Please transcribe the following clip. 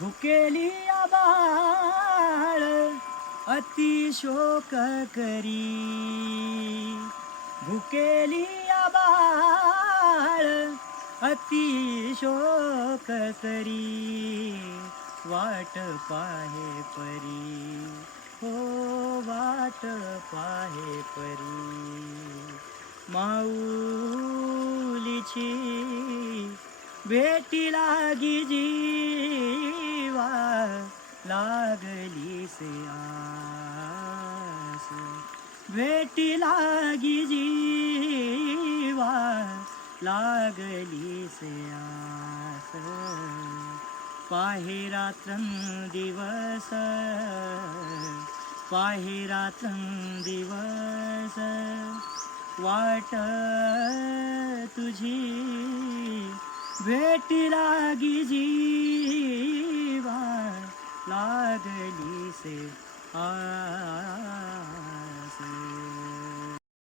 भुकेली आबाळ अति शोक करी, भुकेली आबाळ अति शोक करी, वाट पाहे परी, हो वाट पाहे परी, माऊलीची भेटी लागी जीवा, लागली से आस, भेटी लागी जीवा, लागली से आस, पाहे रात्रंदिवस, पाहे रात्रंदिवस, वाट तुझी भेटी लागी जीवा, लागली से आ